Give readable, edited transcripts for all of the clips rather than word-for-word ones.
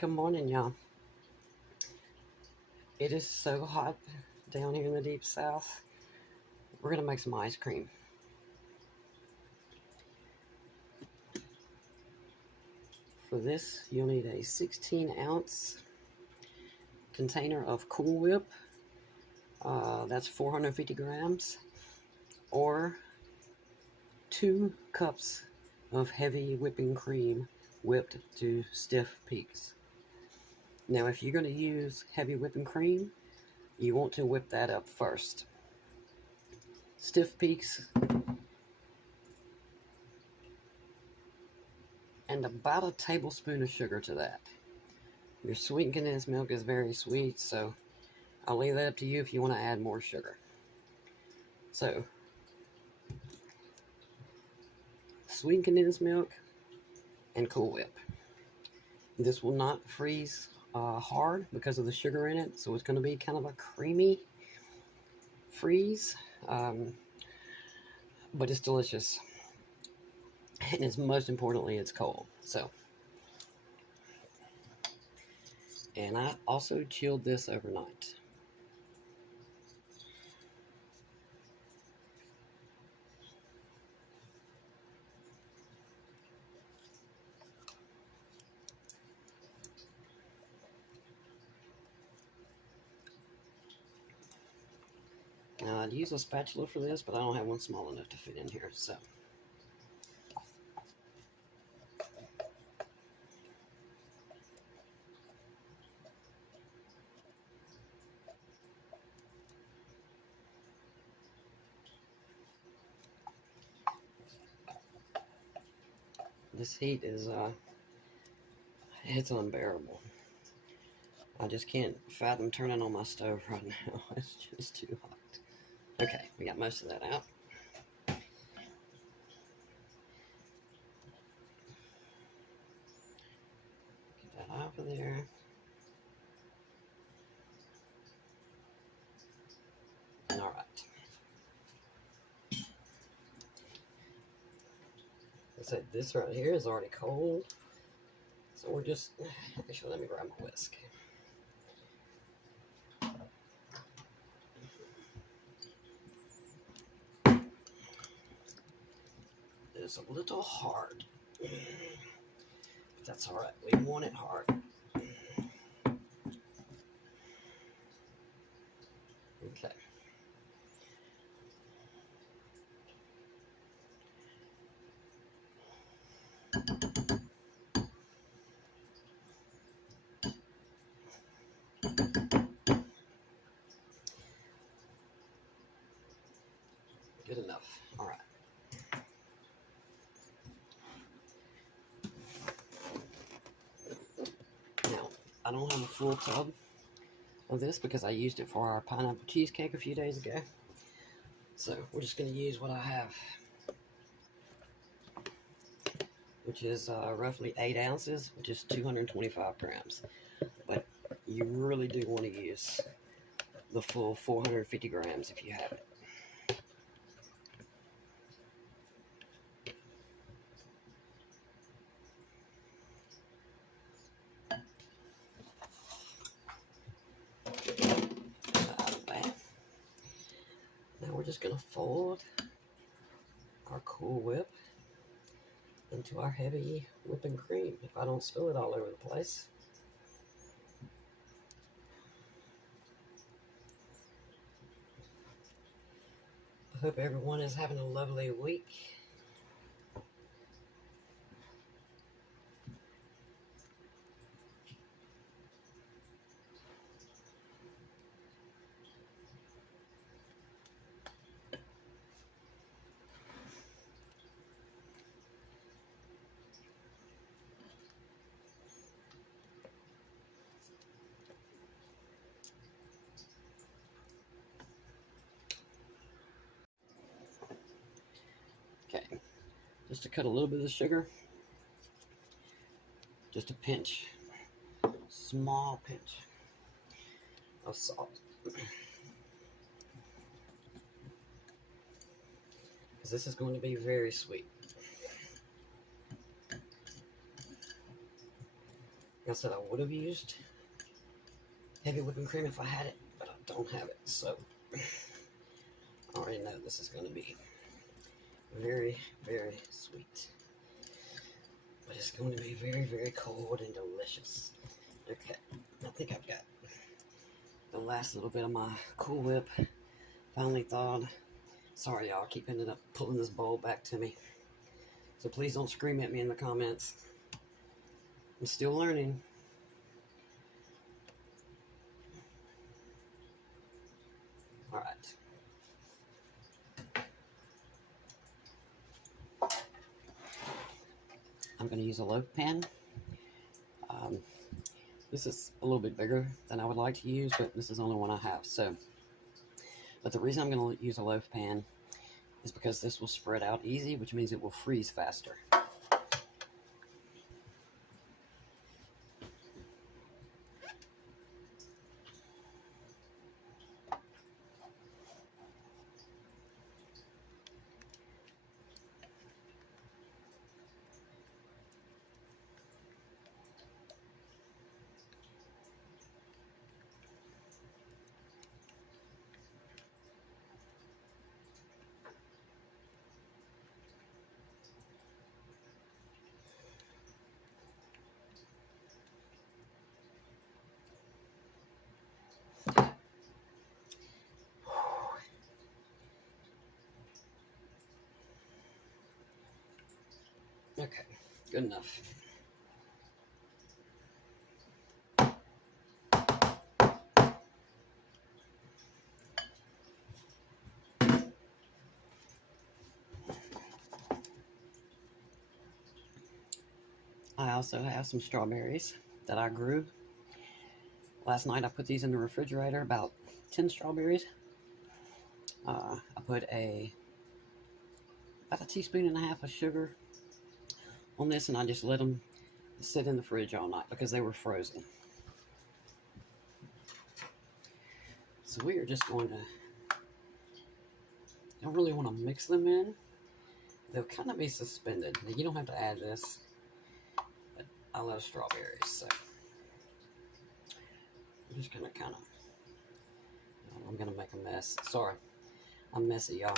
Good morning, y'all. It is so hot down here in the deep south. We're going to make some ice cream. For this, you'll need a 16-ounce container of Cool Whip. That's 450 grams. Or 2 cups of heavy whipping cream whipped to stiff peaks. Now, if you're going to use heavy whipping cream, you want to whip that up first. Stiff peaks, and about a tablespoon of sugar to that. Your sweetened condensed milk is very sweet, so I'll leave that up to you if you want to add more sugar. So, sweetened condensed milk and Cool Whip. This will not freeze hard because of the sugar in it, so it's going to be kind of a creamy freeze, but it's delicious, and it's most importantly, it's cold. So, and I also chilled this overnight. Now, I'd use a spatula for this, but I don't have one small enough to fit in here, so. This heat is, it's unbearable. I just can't fathom turning on my stove right now. It's just too hot. Okay, we got most of that out. Get that out of there. All right. I said this right here is already cold, so we're just, actually let me grab my whisk. It's a little hard, but that's all right. We want it hard. Okay. Good enough. All right. Now, I don't have a full tub of this because I used it for our pineapple cheesecake a few days ago. So we're just going to use what I have, which is roughly 8 ounces, which is 225 grams. But you really do want to use the full 450 grams if you have it. Now we're just going to fold our Cool Whip into our heavy whipping cream if I don't spill it all over the place. I hope everyone is having a lovely week. Okay, just to cut a little bit of the sugar, just a pinch, small pinch of salt. Because this is going to be very sweet. I said, I would have used heavy whipping cream if I had it, but I don't have it, so I already know this is going to be very, very sweet. But it's going to be very, very cold and delicious. Okay, I think I've got the last little bit of my Cool Whip finally thawed. Sorry, y'all, I keep ending up pulling this bowl back to me. So please don't scream at me in the comments. I'm still learning. All right. I'm going to use a loaf pan. This is a little bit bigger than I would like to use, but this is the only one I have. But the reason I'm going to use a loaf pan is because this will spread out easy, which means it will freeze faster. Okay, good enough. I also have some strawberries that I grew. Last night I put these in the refrigerator, about 10 strawberries. I put about a teaspoon and a half of sugar on this, and I just let them sit in the fridge all night because they were frozen. So we are just going to, don't really want to mix them in. They'll kind of be suspended. Now, you don't have to add this, but I love strawberries, so I'm just going to kind of, I'm going to make a mess. Sorry, I'm messy, y'all.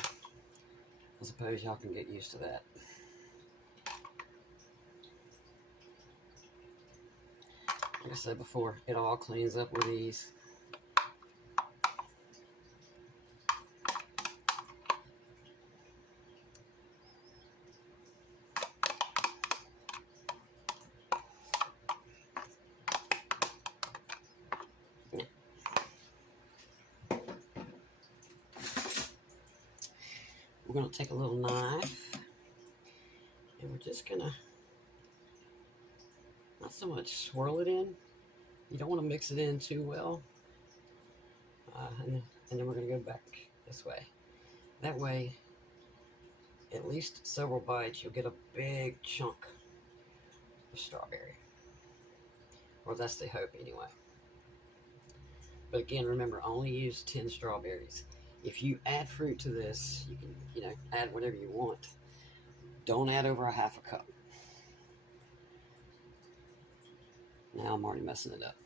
I suppose y'all can get used to that. Like I said before, it all cleans up with ease. We're going to take a little knife, and we're just going to, not so much swirl it in. You don't want to mix it in too well. And then we're going to go back this way. That way, at least several bites, you'll get a big chunk of strawberry. Or that's the hope anyway. But again, remember, only use 10 strawberries. If you add fruit to this, you can, add whatever you want. Don't add over a half a cup. Now I'm already messing it up.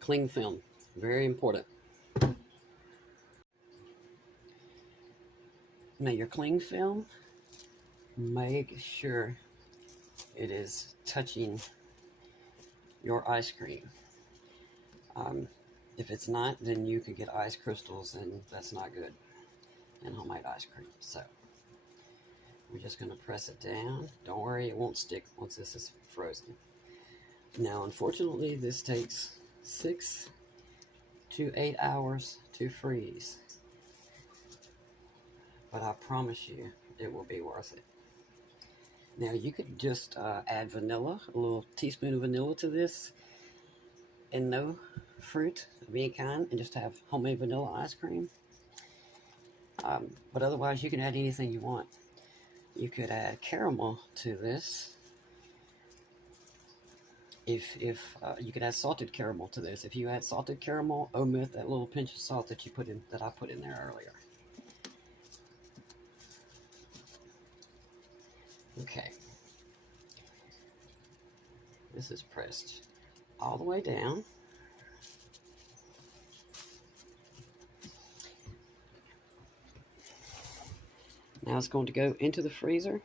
Cling film, very important. Now your cling film, make sure it is touching your ice cream. If it's not, then you could get ice crystals, and that's not good in homemade ice cream. So we're just going to press it down. Don't worry, it won't stick once this is frozen. Now, unfortunately, this takes 6 to 8 hours to freeze. But I promise you, it will be worth it. Now, you could just add vanilla, a little teaspoon of vanilla to this, and no fruit of any kind, and just have homemade vanilla ice cream. But otherwise, you can add anything you want. You could add caramel to this. If you could add salted caramel to this. If you add salted caramel, omit that little pinch of salt that I put in there earlier. Okay. This is pressed all the way down. Now it's going to go into the freezer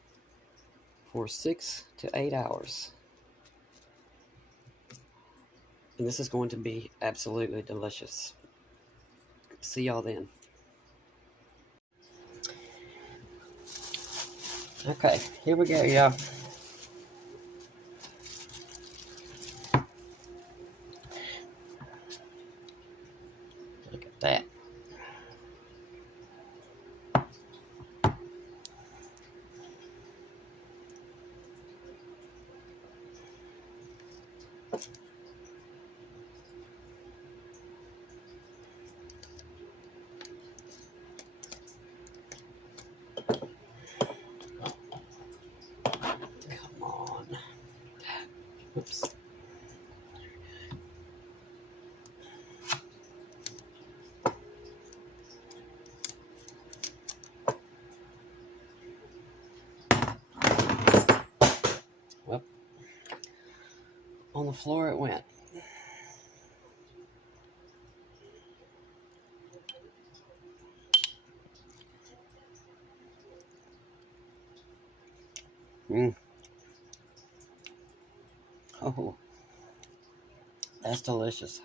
for 6 to 8 hours. And this is going to be absolutely delicious. See y'all then. Okay, here we go, y'all. Look at that. Come on. Oops. Well, on the floor it went. Oh, that's delicious.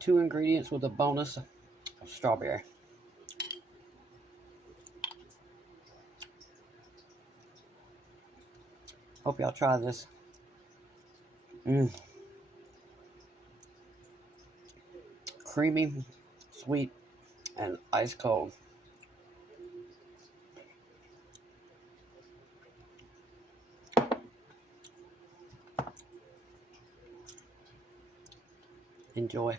Two ingredients with a bonus of strawberry. Hope y'all try this. Creamy, sweet, and ice cold. Enjoy.